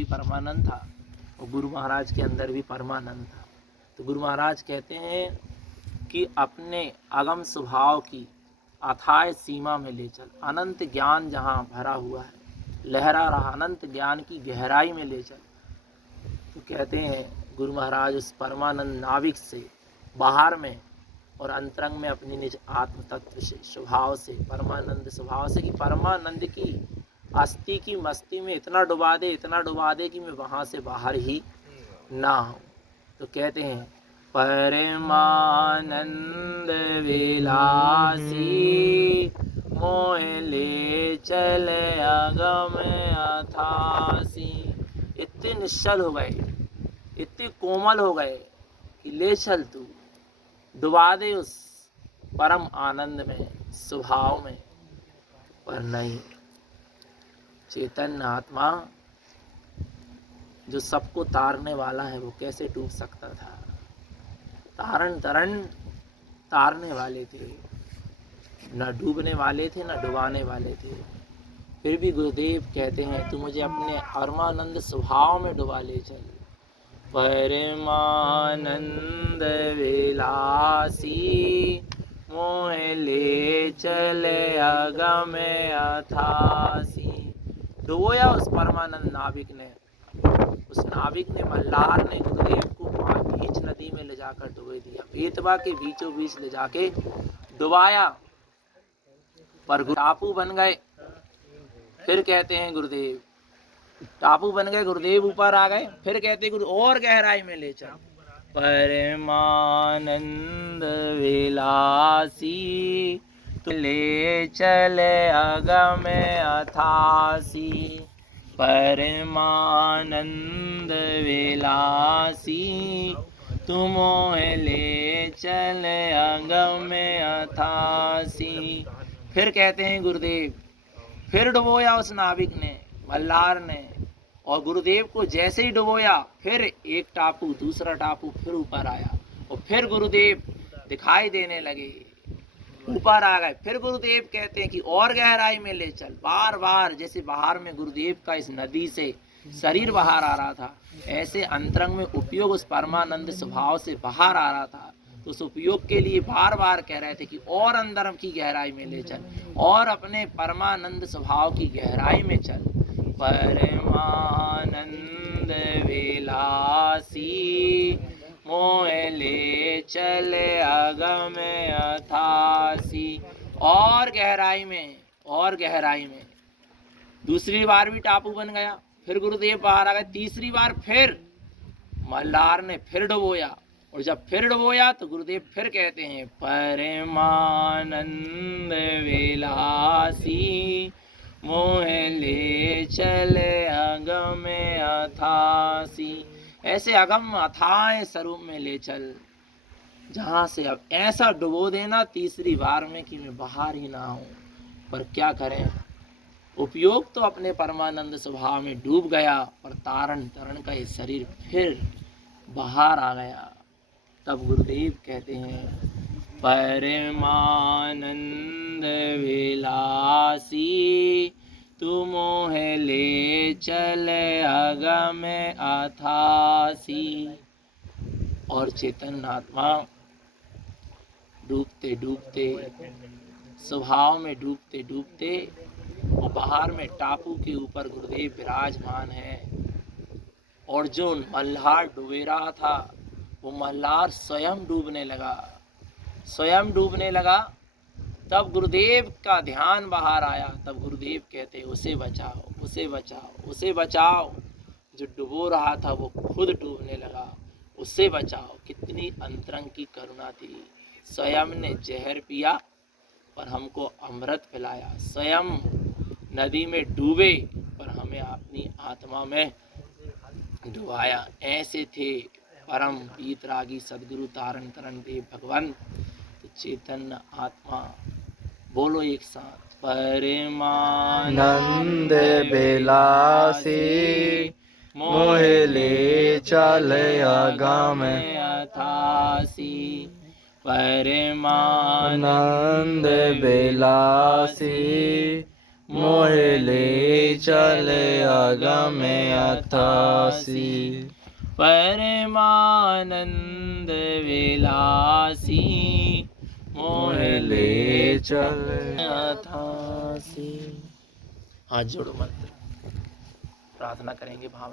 भी परमानंद था और गुरु महाराज के अंदर भी परमानंद था। तो गुरु महाराज कहते हैं कि अपने अगम स्वभाव की अथाह सीमा में ले चल, अनंत ज्ञान जहाँ भरा हुआ है, लहरा रहा अनंत ज्ञान की गहराई में ले चल। तो कहते हैं गुरु महाराज उस परमानंद नाविक से बाहर में और अंतरंग में अपनी निज आत्म तत्व से, स्वभाव से, परमानंद स्वभाव से, कि परमानंद की अस्थि की मस्ती में इतना डुबा दे, इतना डुबा दे कि मैं वहाँ से बाहर ही ना हूँ। तो कहते हैं परमानंद विलासी मोह ले चल अगम अथासी। इतने निश्चल हो गए, इतने कोमल हो गए कि ले चल तू, डुबा दे उस परम आनंद में, स्वभाव में। पर नहीं, चैतन्य आत्मा जो सबको तारने वाला है वो कैसे डूब सकता था। तारण तरण तारने वाले थे, न डूबने वाले थे न डुबाने वाले थे। फिर भी गुरुदेव कहते हैं तू मुझे अपने परमानंद स्वभाव में डुबा ले चल। परमानंद विलासी मोह ले चल अगम अथासी। डुबोया उस परमानंद नाविक ने, उस नाविक ने, मल्हार ने गुरुदेव को बीच नदी में ले जाकर डुबो दिया, बेतवा के बीचों बीच ले जाके डुबाया। पर टापू बन गए। फिर कहते हैं गुरुदेव टापू बन गए, गुरुदेव ऊपर आ गए। फिर कहते गुरु और गहराई में ले चल। परमानंद विलासी तू ले चल अगम अथासी। परमानंद विलासी तू मोह ले चल अगम अथासी। फिर कहते हैं गुरुदेव, फिर डुबोया उस नाविक ने, मल्हार ने, और गुरुदेव को जैसे ही डुबोया फिर एक टापू, दूसरा टापू फिर ऊपर आया और फिर गुरुदेव दिखाई देने लगे, ऊपर आ गए। फिर गुरुदेव कहते हैं कि और गहराई में ले चल। बार बार जैसे बाहर में गुरुदेव का इस नदी से शरीर बाहर आ रहा था, ऐसे अंतरंग में उपयोग उस परमानंद स्वभाव से बाहर आ रहा था। तो उस उपयोग के लिए बार बार कह रहे थे कि और अंदर की गहराई में ले चल, और अपने परमानंद स्वभाव की गहराई में चल। परमानंद विलासी मोह ले चल अगम अथासी। और गहराई में, और गहराई में। दूसरी बार भी टापू बन गया, फिर गुरुदेव बाहर आ गए। तीसरी बार फिर मल्हार ने फिर डुबोया, और जब फिर डुबोया तो गुरुदेव फिर कहते हैं परमानंद विलासी मोह ले चल अगम अथासी। ऐसे अगम अथाह स्वरूप में ले चल, जहाँ से अब ऐसा डुबो देना तीसरी बार में कि मैं बाहर ही ना हूँ। पर क्या करें, उपयोग तो अपने परमानंद स्वभाव में डूब गया, पर तारण तरण का ये शरीर फिर बाहर आ गया। तब गुरुदेव कहते हैं परमानंद विलासी तू मोह ले चल अगम अथासी। और चेतन आत्मा डूबते डूबते, स्वभाव में डूबते डूबते, वो बाहर में टापू के ऊपर गुरुदेव विराजमान है। और जो मल्हार डूबे रहा था वो मल्हार स्वयं डूबने लगा, स्वयं डूबने लगा। तब गुरुदेव का ध्यान बाहर आया। तब गुरुदेव कहते उसे बचाओ, उसे बचाओ, उसे बचाओ। जो डुबो रहा था वो खुद डूबने लगा, उसे बचाओ। कितनी अंतरंग की करुणा थी। स्वयं ने जहर पिया पर हमको अमृत पिलाया। स्वयं नदी में डूबे पर हमें अपनी आत्मा में डुबाया। ऐसे थे परम पीतरागी सदगुरु तारण तरण देव भगवान। तो चैतन्य आत्मा बोलो एक साथ परमानंद विलासी मोह ले चल अगम अथासी। परमानंद नंद विलासी मोहे ले चले अगम अथासी परमानंद विलासी मोहे ले चले अथासी। हाथ जोड़ो मंत्र प्रार्थना करेंगे भावना